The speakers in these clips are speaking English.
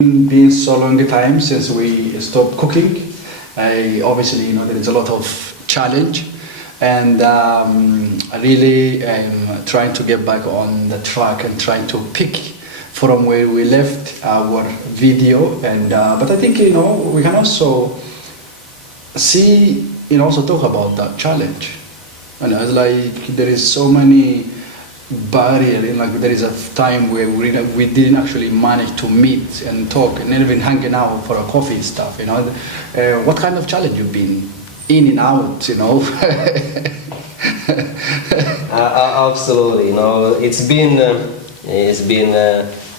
been so long time since we stopped cooking. I obviously, there is a lot of challenge, and I really am trying to get back on the track and trying to pick from where we left our video. And but I think we can also see, also talk about that challenge. And it's like there is so many barrier in, like there is a time where we didn't actually manage to meet and talk and even hanging out for a coffee stuff. What kind of challenge you've been in and out. Absolutely. It's been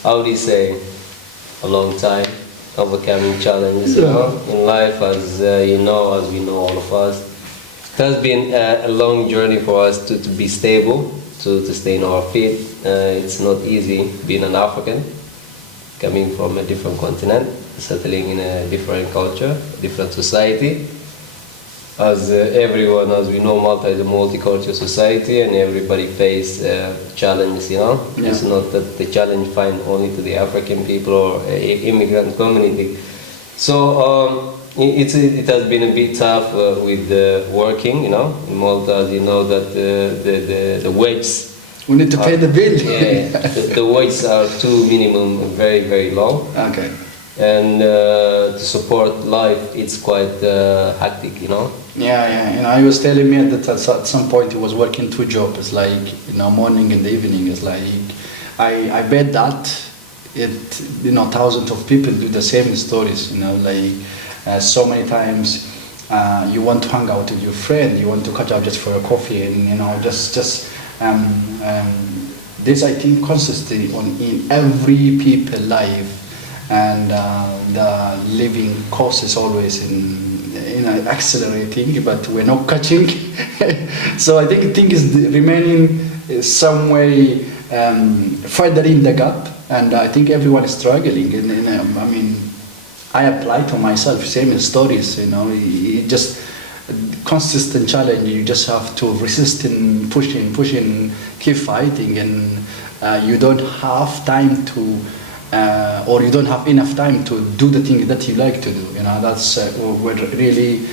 how do you say, a long time overcoming challenges. In life, as as we know, all of us. It has been a long journey for us to be stable, to stay on our feet. It's not easy being an African, coming from a different continent, settling in a different culture, different society. As everyone, as we know, Malta is a multicultural society, and everybody face challenges. Yeah. It's not that the challenge find only to the African people or immigrant community. So it has been a bit tough with working. In Malta, as you know, that the wages. We need to pay the bill. Yeah, the wages are too minimum, very very low. Okay. And to support life, it's quite hectic. Yeah. I was telling me that at some point he was working two jobs, like morning and the evening. It's like I bet that thousands of people do the same stories. So many times you want to hang out with your friend, you want to catch up just for a coffee, and this I think consistency in every people life, and the living cost is always in accelerating, but we're not catching. So I think things is remaining some way further in the gap, and I think everyone is struggling. I apply to myself same stories. It just consistent challenge. You just have to resist and pushing, keep fighting, and you don't have time to. Or you don't have enough time to do the thing that you like to do. That's where really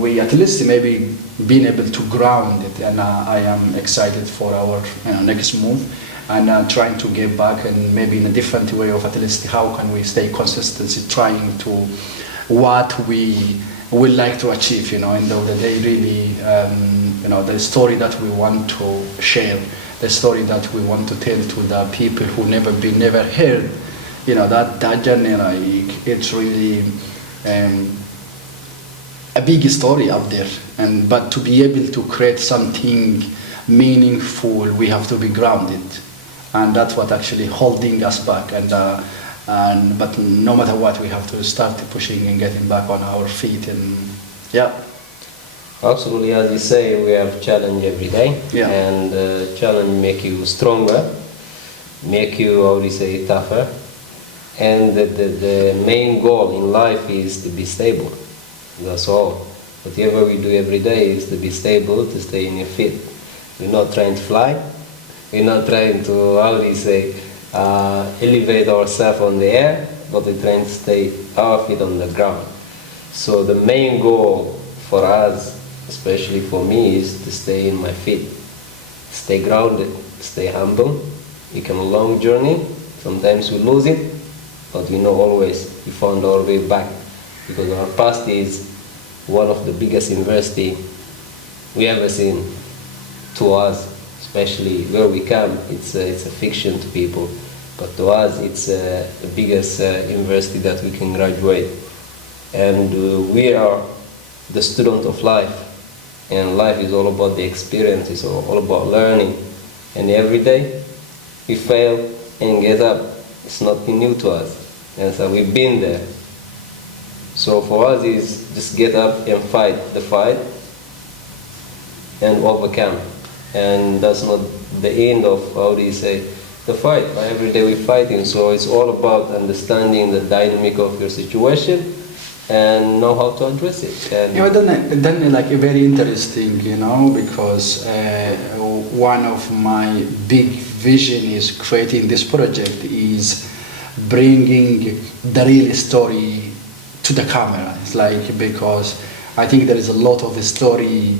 we at least maybe being able to ground it, and I am excited for our next move, and trying to get back, and maybe in a different way of at least how can we stay consistency trying to what we would like to achieve, and the day really the story that we want to share, the story that we want to tell to the people who never heard, that journey, it's really a big story out there, but to be able to create something meaningful, we have to be grounded, and that's what actually holding us back, but no matter what, we have to start pushing and getting back on our feet, and yeah. Absolutely, as you say, we have challenge every day, Yeah. and challenge make you stronger, make you, tougher, and the main goal in life is to be stable. That's all. Whatever we do every day is to be stable, to stay in your feet. We're not trying to fly. We're not trying to, elevate ourselves on the air, but we're trying to stay our feet on the ground. So the main goal for us, especially for me, is to stay in my feet, stay grounded, stay humble. We come a long journey. Sometimes we lose it, but we know always we found our way back, because our past is one of the biggest university we ever seen. To us, especially where we come, it's a fiction to people, but to us it's the biggest university that we can graduate. And we are the student of life, and life is all about the experience, it's all about learning, and every day we fail and get up. It's nothing new to us, and so we've been there. So for us is just get up and fight the fight and overcome. And that's not the end of, the fight. Every day we're fighting, so it's all about understanding the dynamic of your situation and know how to address it. And then like very interesting, because one of my big vision is creating this project is bringing the real story to the camera. It's like, because I think there is a lot of the story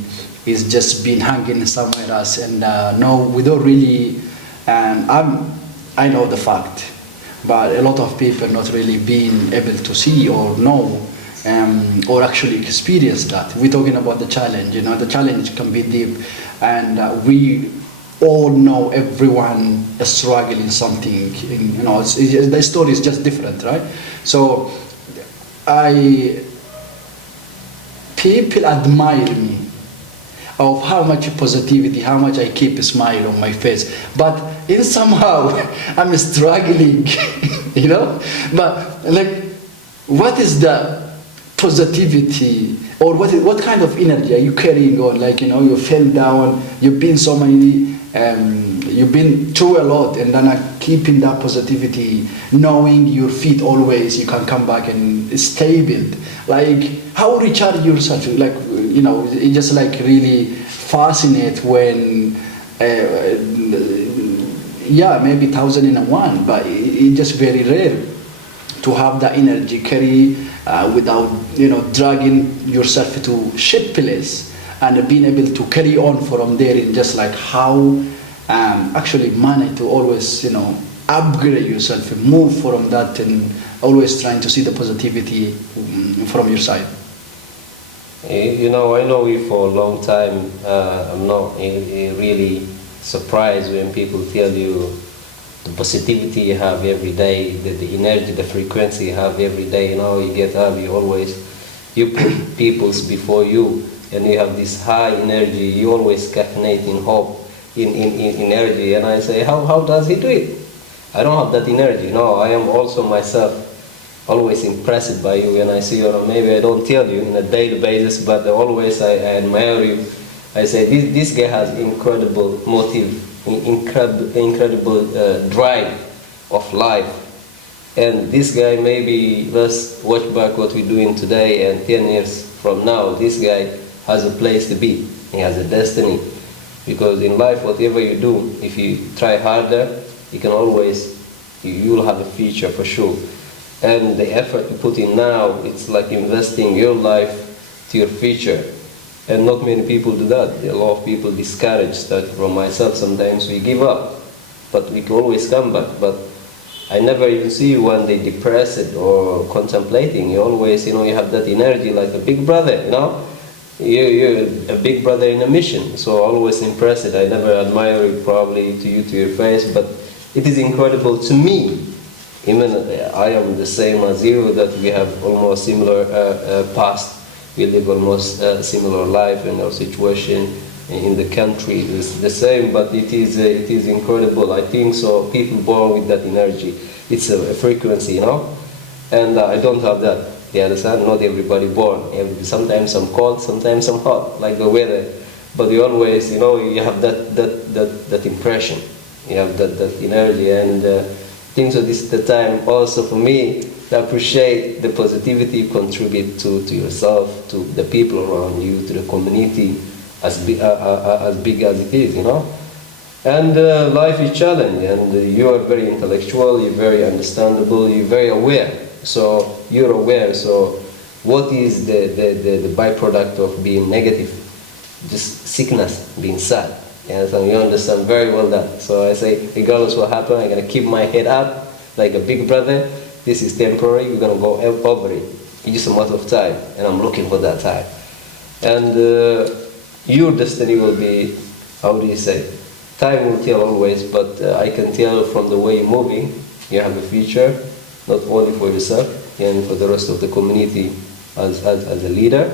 is just been hanging somewhere else, and no, we don't really. And I know the fact, but a lot of people not really being able to see or know. Or actually experience that. We're talking about the challenge. You know, the challenge can be deep, and we all know everyone is struggling something. You know, the story is just different, right? So, people admire me of how much positivity, how much I keep a smile on my face. But in somehow, I'm struggling, you know. But like, what is the positivity, or what kind of energy are you carrying on? Like, you know, you fell down, you've been so many, you've been through a lot, and then keeping that positivity, knowing your feet always, you can come back and stable. Like, how recharge yourself? Like, you know, it just like really fascinate when, yeah, maybe 1001, but it's just very rare to have that energy carry without, you know, dragging yourself to shit place, and being able to carry on from there, in just like how actually manage to always, you know, upgrade yourself and move from that, and always trying to see the positivity from your side. You know, I know you for a long time. I'm not really surprised when people tell you the positivity you have every day, the energy, the frequency you have every day. You know, you get up, you put peoples before you, and you have this high energy. You always caffeinate in hope, in energy. And I say, how does he do it? I don't have that energy. No, I am also myself always impressed by you when I see you. Or maybe I don't tell you in a daily basis, but always I admire you. I say, this guy has incredible motive, incredible drive of life. And this guy, maybe let's watch back what we're doing today, and 10 years from now, this guy has a place to be. He has a destiny. Because in life, whatever you do, if you try harder, you can always, you'll have a future for sure. And the effort you put in now, it's like investing your life to your future. And not many people do that. A lot of people discourage that. From myself, sometimes we give up, but we can always come back. But I never even see you one day depressed or contemplating. You always, you know, you have that energy like a big brother, you know. You're a big brother in a mission, so always impressed. I never admire it probably to you, to your face, but it is incredible to me. Even I am the same as you, that we have almost similar past. We live almost similar life, and our situation in the country is the same, but it is incredible. I think so. People born with that energy. It's a frequency, you know, and I don't have that. You understand? Not everybody born. Sometimes I'm cold, sometimes I'm hot, like the weather. But you always, you know, you have that impression. You have that energy, and I think so. This is the time also for me to appreciate the positivity you contribute to yourself, to the people around you, to the community, as big as it is, you know. And life is challenging, and you are very intellectual, you're very understandable, you're very aware. So you're aware. So what is the byproduct of being negative? Just sickness, being sad. And so you understand very well that. So I say, regardless what happens, I'm gonna keep my head up like a big brother. This is temporary. We're gonna go over it. It's just a matter of time, and I'm looking for that time. And your destiny will be, how do you say? Time will tell always, but I can tell from the way you're moving, you have a future. Not only for yourself and for the rest of the community as a leader,